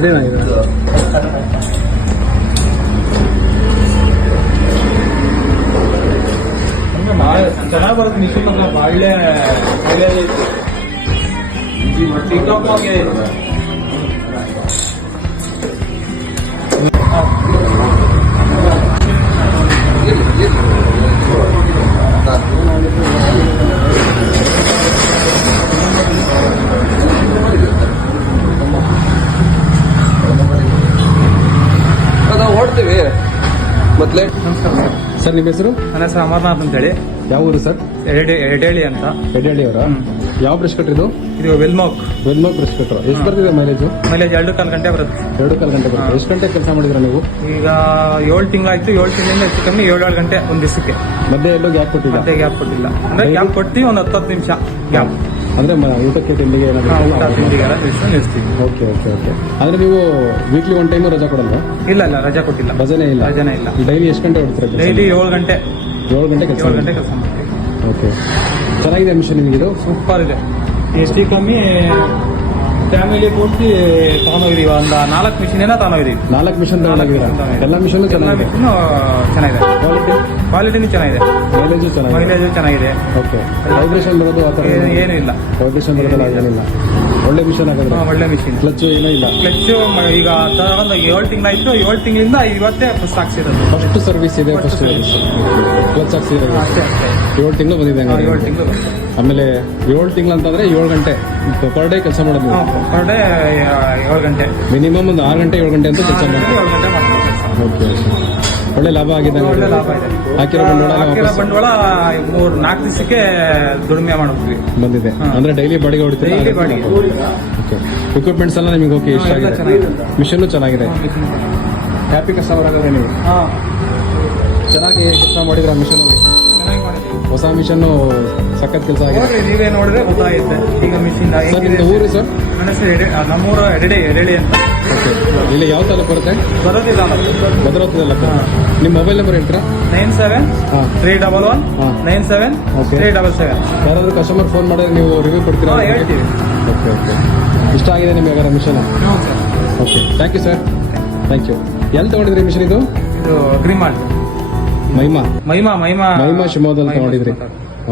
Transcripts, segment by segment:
ಸರಿಯಾಗಿದೆ. ಚೆನ್ನಾಗಿ ಬರುತ್ತೆ ಮಿಷಿನ್ ಒಳ್ಳೆ ಓಡ್ತೀವಿ ಮತ್ತೆ. ಸರ್ ನಿಮ್ಮ ಹೆಸರು? ನನ್ನ ಹೆಸರು ಅಮರ್ನಾಥ್ ಅಂತೇಳಿ. ಯಾವ ಊರು ಸರ್? ಎಡೆಳಿ ಅಂತ. ಎಡೆಹಳ್ಳಿ ಅವರ? ಯಾವ ಬ್ರಷ್ ಕಟ್ರಿ ಇದು? ಇದು ವೆಲ್ಮಾಕ್ ಬ್ರಷ್ ಕಟ್ರ. ಎಷ್ಟು ಬರ್ತಿದೆ ಮೈಲೇಜ್? 2.25 ಗಂಟೆ ಬರುತ್ತೆ. 2.25 ಗಂಟೆ ಬರುತ್ತೆ. ಎಷ್ಟು ಗಂಟೆ ಕೆಲಸ ಮಾಡಿದ್ರ ನೀವು? ಈಗ 7 ತಿಂಗಳಾಯ್ತು. 7 ತಿಂಗಳಿಂದ ಹೆಚ್ಚು ಕಮ್ಮಿ 7 ಗಂಟೆ ಒಂದ್ ದಿವಸಕ್ಕೆ. ಮಧ್ಯೆ ಎಲ್ಲೂ ಗ್ಯಾಪ್ ಕೊಟ್ಟಿಲ್ಲ? ಮತ್ತೆ ಗ್ಯಾಪ್ ಕೊಟ್ಟಿಲ್ಲ. ಅಂದ್ರೆ ಗ್ಯಾಪ್ ಕೊಡ್ತೀವಿ, ಒಂದು 10 ನಿಮಿಷ ಗ್ಯಾಪ್. ಅಂದ್ರೆ ಊಟಕ್ಕೆ ತಿಂಡಿಗೆ ಊಟ ತಿಂಡಿಗೆಲ್ಲ ನಿಲ್ಲಿಸ್ತೀವಿ. Okay okay okay. ಅಂದ್ರೆ ನೀವು ವೀಕ್ಲಿ 1 ಟೈಮ್ ರಜಾ ಕೊಡಲ್ವಾ? ಇಲ್ಲ ರಜಾ ಕೊಟ್ಟಿಲ್ಲ. ರಜಾನೇ ಇಲ್ಲ. ಡೈಲಿ ಎಷ್ಟು ಗಂಟೆ ಹೊಡ್ತೀರಾ? ಡೈಲಿ 7 ಗಂಟೆ. 7 ಗಂಟೆ ಕೆಲಸ ಮಾಡ್ತೀವಿ. ಓಕೆ. ಚೆನ್ನಾಗಿದೆ ಮಿಷನ್ ನಿಮಗೆ ಇದು? ಸೂಪರ್ ಇದೆ. ಹೆಚ್ಚು ಕಮ್ಮಿ ಫ್ಯಾಮಿಲಿ ಪೂರ್ತಿ ತಗೊಂಡೋಗಿದೀವಿ. ಒಂದು 4 ಮಿಷಿನ್ ತಗೊಂಡೋಗಿದೀವಿ. 4 ಮಿಷನ್ ತಗೊಂಡೋಗಿದ್ದೀರಾ? ಎಲ್ಲ ಮಿಷನ್ ಚೆನ್ನಾಗಿದೆ. ಚೆನ್ನಾಗಿದೆ. ಕ್ವಾಲಿಟಿನೂ ಚೆನ್ನಾಗಿದೆ. ಮೈಲೇಜ್ ಚೆನ್ನಾಗಿದೆ. ಓಕೆ. ವೈಬ್ರೇಷನ್ ಬರೋದು ಆ ಥರ ಏನಿಲ್ಲ. ವೈಬ್ರೇಷನ್ ಬರೋದಲ್ಲ, ಏನಿಲ್ಲ. ಒಳ್ಳೆ ಮಿಷನ್ ಆಗೋದು. ಒಳ್ಳೆ ಮಿಷಿನ್. ಕ್ಲಚ್ ಏನೂ ಇಲ್ಲ. ಕ್ಲಚ್ ಈಗ ತಗೊಂಡು 7 ತಿಂಗಳಾಯ್ತು. 7 ತಿಂಗಳಿಂದ ಇವತ್ತೇ ಫಸ್ಟ್ ಹಾಕ್ಸಿರೋದು. ಫಸ್ಟ್ ಸರ್ವಿಸ್ ಇದೆ. ಫಸ್ಟ್ ಕ್ಲಚ್ ಹಾಕ್ಸಿರೋದು 7 ತಿಂಗಳು ಬಂದಿದೆ. 7 ತಿಂಗಳು. ಆಮೇಲೆ 7 ತಿಂಗಳು ಅಂತಂದ್ರೆ 7 ಗಂಟೆ ಪರ್ ಡೇ ಕೆಲಸ ಮಾಡೋದು. ಪರ್ ಡೇ 7 ಗಂಟೆ. ಮಿನಿಮಮ್ ಒಂದು 6 ಗಂಟೆ 7 ಗಂಟೆ ಅಂತ ಕೆಲಸ ಮಾಡ್ತೀವಿ. 7 ಗಂಟೆ ಮಾಡ್ತೀವಿ. ಓಕೆ. ಒಳ್ಳೆ ಲಾಭ ಆಗಿದೆ. ಒಳ್ಳೆ ಲಾಭ ಇದೆ. ಹಾಕಿರೋ ಬಂಡವಾಳ 3-4 ದಿವಸಕ್ಕೆ ದುಡಿಮೆ ಮಾಡ್ತೀವಿ. ಬಂದಿದೆ. ಅಂದ್ರೆ ಡೈಲಿ ಬಾಡಿಗೆ ಹೊಡಿತೀವಿ. ಓಕೆ. ಇಕ್ವಿಪ್ಮೆಂಟ್ಸ್ ಎಲ್ಲ ನಿಮಗೆ ಓಕೆ, ಇಷ್ಟ ಆಗಿದೆ. ಮಿಷನ್ ಚೆನ್ನಾಗಿದೆ. ಹ್ಯಾಪಿ ಕಸ್ಟಮರ್ ಆಗಿದೆ ನೀವು. ಚೆನ್ನಾಗಿ ಕೆಲಸ ಮಾಡಿದ್ರೆ ಮಿಷನ್. ಹೊಸ ಮಿಷನ್ ಸಖತ್ ಕೆಲಸ ಆಗಿದೆ. ನೀವೇ ನೋಡಿದ್ರೆ ಗೊತ್ತಾಗುತ್ತೆ ಈಗ ಮಿಷಿನ್. ಸರ್ ನಿಮ್ದು ಊರು ಸರ್? ನಮ್ಮೂರು ಎಡೆಳಿ ಅಂತ. ಓಕೆ. ಇಲ್ಲಿ ಯಾವ ತಾಲೂಕು ಬರುತ್ತೆ? ಭದ್ರಾವತಿದಲ್ಲ. ನಿಮ್ಮ ಮೊಬೈಲ್ ನಂಬರ್ ಹೇಳ್ತೀರಾ? 97-311 97-377. ಯಾರಾದ್ರೂ ಕಸ್ಟಮರ್ ಫೋನ್ ಮಾಡಿದ್ರೆ ನೀವು ರಿವ್ಯೂ ಕೊಡ್ತೀರಾ? ಹೇಳ್ತೀವಿ. Okay okay. ಇಷ್ಟ ಆಗಿದೆ ನಿಮಗೆ ಹಾಗಾದ್ರೆ machine? Okay. Thank you sir. Thank you. ಎಲ್ಲಿ ತಗೊಂಡಿದ್ರಿ ಮಿಷನ್ ಇದು? ಇದು ಅಗ್ರಿಮಾಲ್ಟ್. ಮಹಿಮಾ ಶಿವಮೊಗ್ಗದಲ್ಲಿ ಶಿವಮೊಗ್ಗದಲ್ಲಿ ತಗೊಂಡಿದ್ರಿ.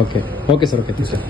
Okay okay sir. Okay sir.